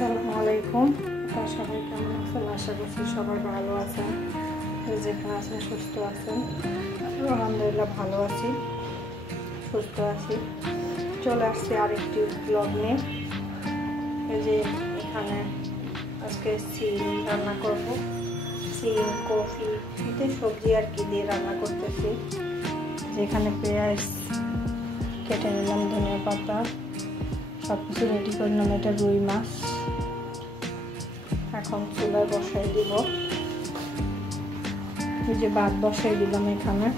আসসালামু আলাইকুম। সবাই কেমন আছেন? আশা করছি সবাই ভালো আছেন, যেখানে আছেন সুস্থ আছেন। আলহামদুলিল্লাহ ভালো আছি, সুস্থ আছি। চলে আসছি আরেকটি ব্লগ নিয়ে। এই যে এখানে আজকে সিম রান্না করব, সিম কফি এতে সবজি আর কি দিয়ে রান্না করতেছি। যেখানে পেঁয়াজ কেটে নিলাম, ধনিয়া পাতা, সব কিছু রেডি করে নিলাম। এটা রুই মাছ। এখন চুলায় বসাই দিব। এই যে ভাত বসাই দিলাম এখানে।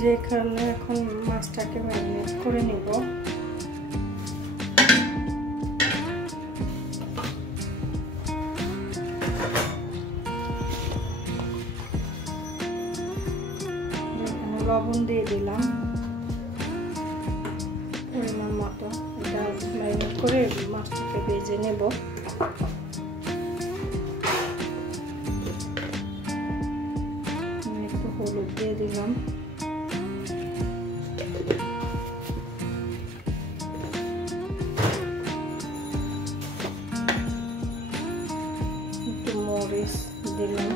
যে এখানে এখন মাছটাকে ম্যারিনেট করে নিব। লবণ দিয়ে দিলাম পরিমাণ মতো। এটা ম্যারিনেট করে মাছটাকে ভেজে নেব। একটু হলুদ দিয়ে দিলাম, একটু মরিচ দিলাম,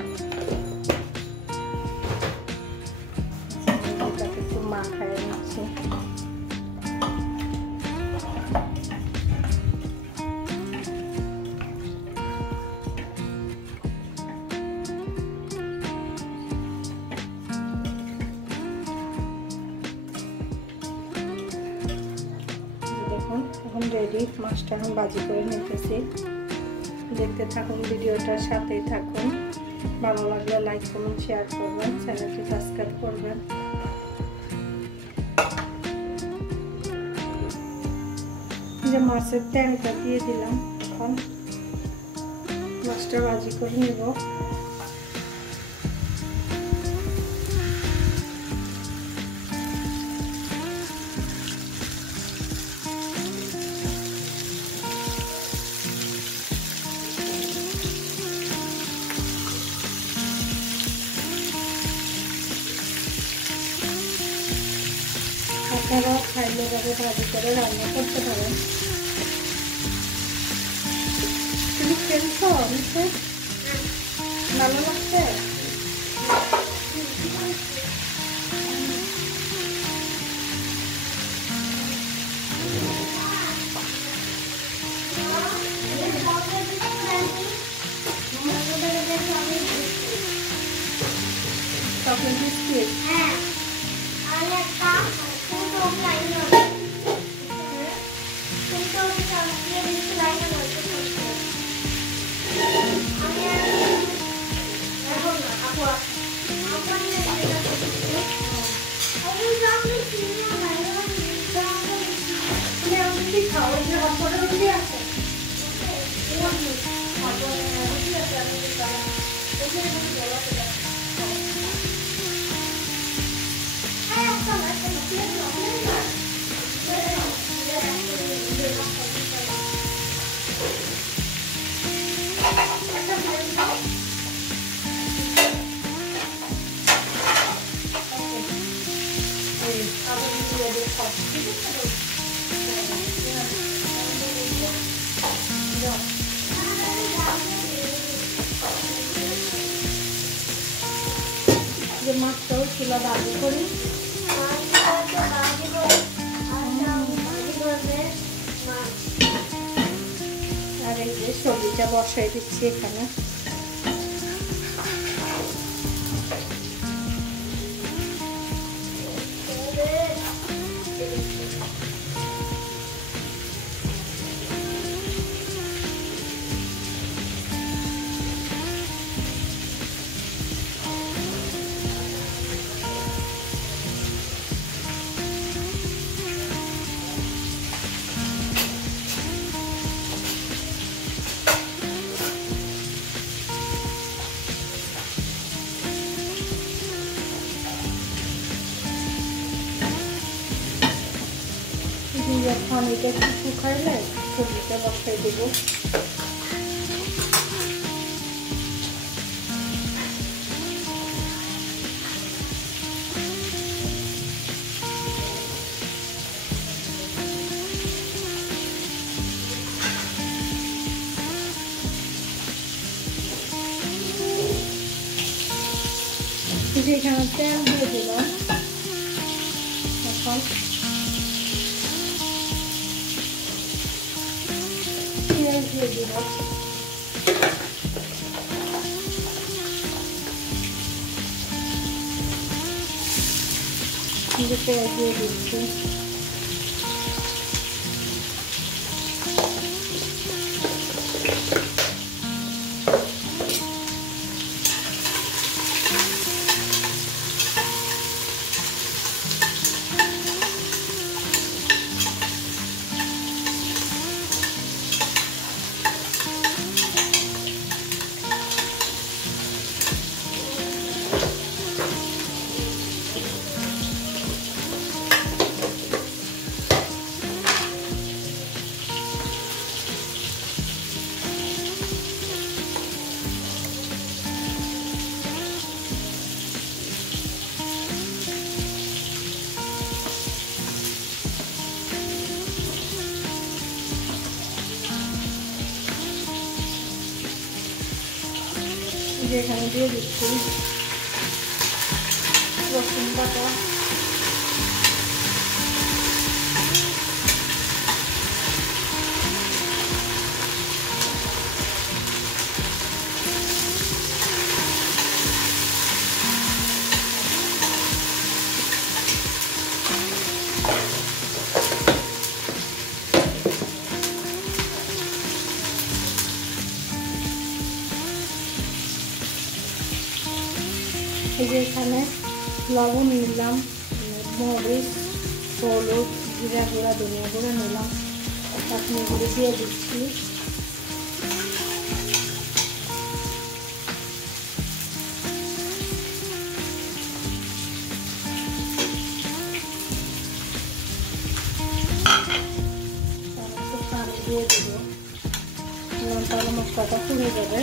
একটু মাখায় নিচ্ছি। দেখুন এখন রেডি। মাছটা এখন ভাজি করে নিতেছি। দেখতে থাকুন, ভিডিওটার সাথেই থাকুন। ভালো লাগলে লাইক কমেন্ট শেয়ার করবেন, চ্যানেলটি সাবস্ক্রাইব করবেন। যে মাছের তেলটা দিয়ে দিলাম, এখন মাছটা ভাজি করে নেব। আপনারাও খাইলে ভাবে ভাজি করে রান্না করতে পারেন। তুমি খেলছো? ভালো লাগছে? Chocolate biscuit? হ্যাঁ। যে মাছটাও চুলা ভাজি করি। আর এই যে সবজিটা বসাই দিচ্ছি এখানে। এখন এটা একটু শুকাইলে সবজিটা বসাই দেবো। যে এখানে তেল দিয়ে দিলাম। এখন পেঁয়াজ দিয়ে দিলাম। পেঁয়াজ দিয়ে দিচ্ছি। এখানে দিয়ে দিচ্ছি রসুন বাটা, এই যে এখানে লবণ নিলাম, মরিচ, হলুদ, জিরা গুঁড়া, ধনিয়া গুঁড়া নিলাম। এখন এগুলো দিয়ে দিচ্ছি। একটু পানি দিয়ে দিব, তাহলে মশলাটা ফুলে যাবে।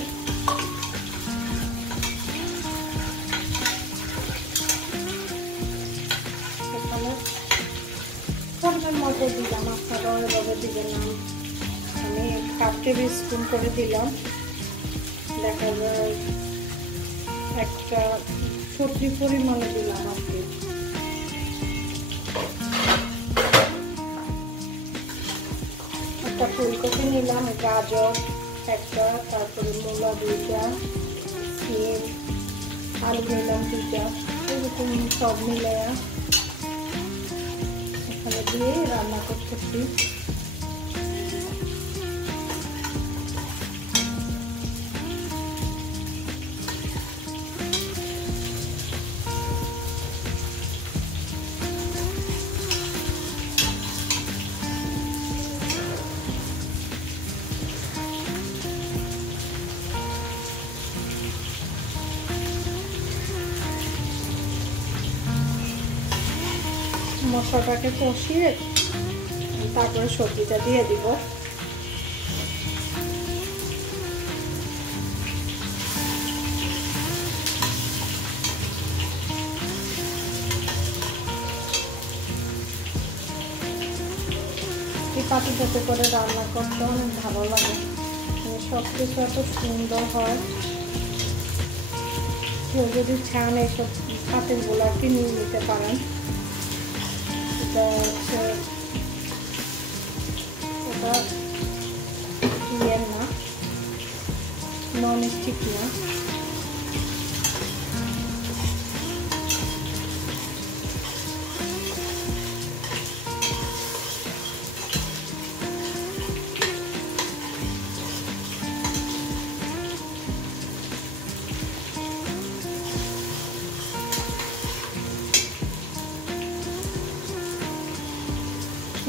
পরিমাণ মতো দিলাম, আপনারা ওইভাবে দিবেন না। আমি 1/2 টেবিল স্পুন করে দিলাম। দেখা যায় একটা সবজি পরিমাণে দিলাম আর কি। একটা ফুলকপি নিলাম, গাজর একটা, তারপরে মূলা 2টা, সিম, আলু নিলাম 2টা, এরকম সব মিলে এখানে দিয়ে রান্না করতেছি। মশলাটাকে কষিয়ে তারপরে সবজিটা দিয়ে দিব। এই পাতিটাতে করে রান্না করতে অনেক ভালো লাগে, সব কিছু এত সুন্দর হয়। কেউ যদি চান এইসব পাতিলগুলো কিনে নিতে পারেন। এটা হচ্ছে ওটা ইয়ের না, নন স্টিক না।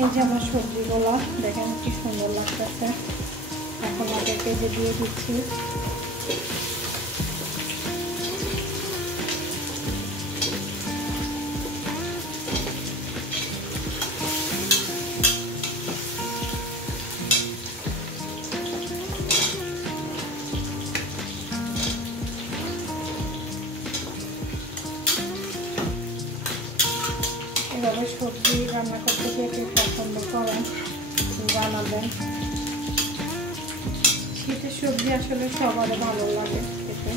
এই যে আমার সবজিগুলো দেখেন কি সুন্দর লাগতেছে। এখন আগে কেটে দিয়ে দিচ্ছি। এভাবে সবজি রান্না করতে খেতে পছন্দ করেন জানাবেন। শীতের সবজি আসলে সবারই ভালো লাগে খেতে।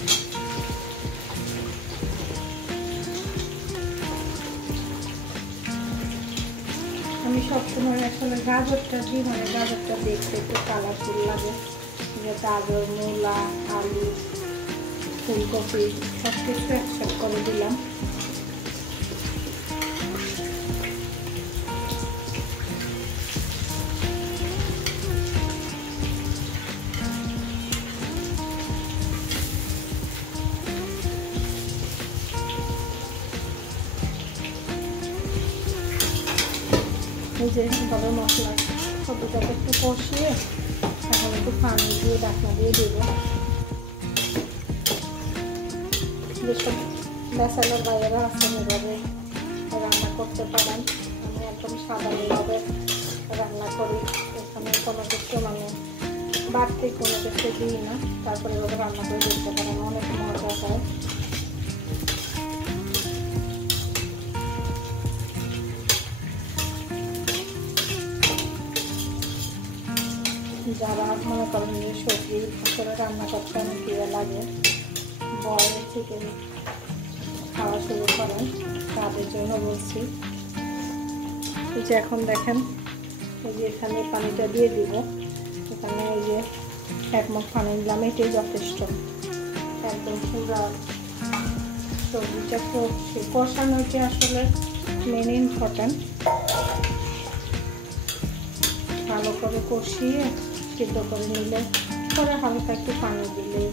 সবসময় আসলে গাজরটা দিই, মানে গাজরটা দেখতে একটু কালারফুল লাগে। যে গাজর, মূলা, আলু, ফুলকপি সব কিছু একসাথে করে দিলাম। এই যে ভালো মশলা সবটাকে একটু কষিয়ে এখন একটু পানি দিয়ে ঢাকনা দিয়ে দেবো। যেসব ব্যাচেলর ভাইয়েরা আছেন এভাবে রান্না করতে পারেন। আমি একদম সাধারণভাবে রান্না করি, এখানে কোনো কিছু মানে বাড়তি কোনো কিছু দিই না, তারপরে এভাবে রান্না করে দেখতে পারেন, অনেক মজা হয়। যারা মনে করেন যে সবজি করে রান্না করতে অনেক প্রিয় লাগে, বয়েল চিকেন খাওয়া শুরু করেন, তাদের জন্য বলছি। এই যে এখন দেখেন, এই যে এখানে পানিটা দিয়ে দিব। এখানে এই যে 1 মগ পানি দিলাম, এটাই যথেষ্ট। একদম পুরো সবজিটা কষানোটা আসলে মেন ইম্পর্টেন্ট। ভালো করে কষিয়ে সিদ্ধ করে নিলে পরে হালকা একটু পানি দিলে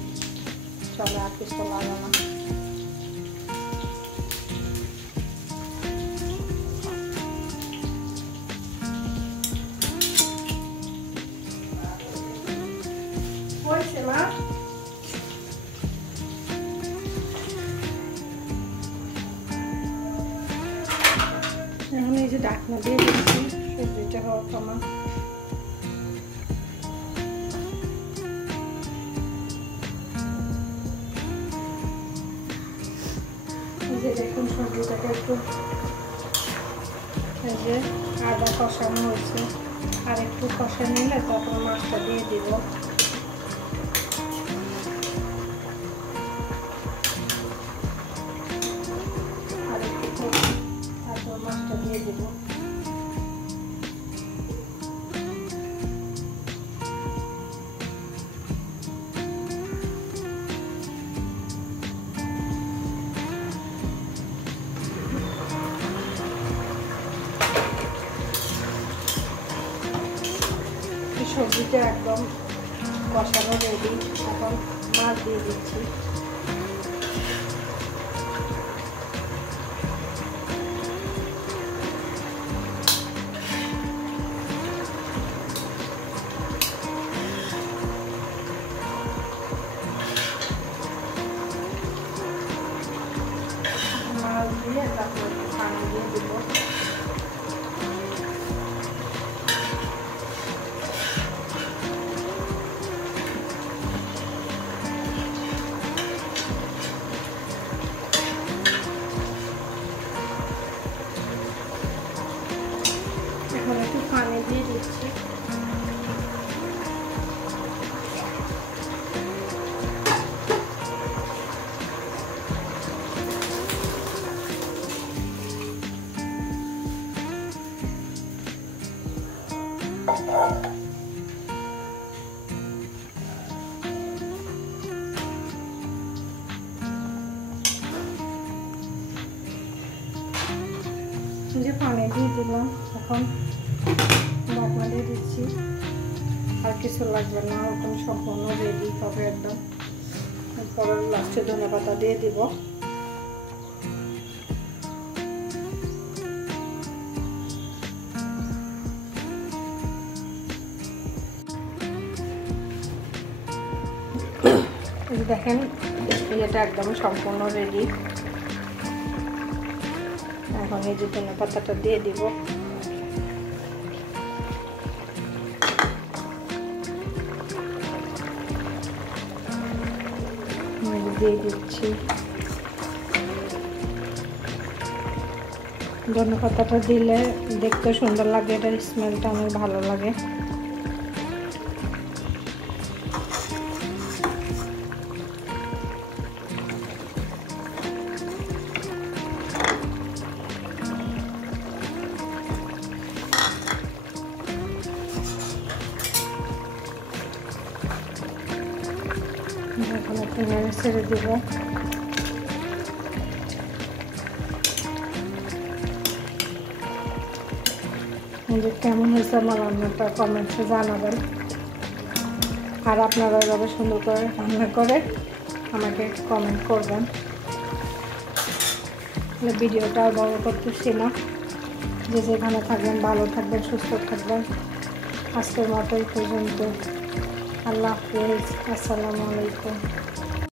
চলে, আর কিছু লাগে না। এখন এই যে ঢাকনা দিয়ে দিচ্ছি সবজিটা হওয়ার সময়। যে দেখুন সবজিটাকে একটু এই যে আদা কষানো হয়েছে, আর একটু কষা নিলে তারপর মাছটা দিয়ে দিব। আর একটু তারপর মাছটা দিয়ে দিব। সবজিটা একদম কষানো রেডি, এখন মাছ দিয়ে দিচ্ছি। মাছ দিয়ে তারপর পানি দিয়ে দিব। এখন একটু পানি দিয়ে দিচ্ছি। যে পানি দিয়ে দিলাম, এখন ঢাকনা দিয়ে দিচ্ছি। আর কিছু লাগবে না, এখন সম্পূর্ণ রেডি হবে একদম। এরপরে লাস্টে ধনেপাতা দিয়ে দিব। দেখেন এটা একদম সম্পূর্ণ রেডি। এখন এই যে ধনেপাতাটা দিয়ে দিব। দিয়ে দিচ্ছি ধনেপাতাটা দিলে দেখতে সুন্দর লাগে, এটার স্মেলটা অনেক ভালো লাগে। এখন একটু নেড়ে ছেড়ে দিব। কেমন হয়েছে আমার রান্নাটা কমেন্টসে জানাবেন। আর আপনারা এভাবে সুন্দর করে রান্না করে আমাকে কমেন্ট করবেন। ভিডিওটা আর বড় করতেছি না। যে যেখানে থাকবেন ভালো থাকবেন, সুস্থ থাকবেন। আজকের মতো এই পর্যন্ত। আল্লাহ হাফেজ। আসসালামু আলাইকুম।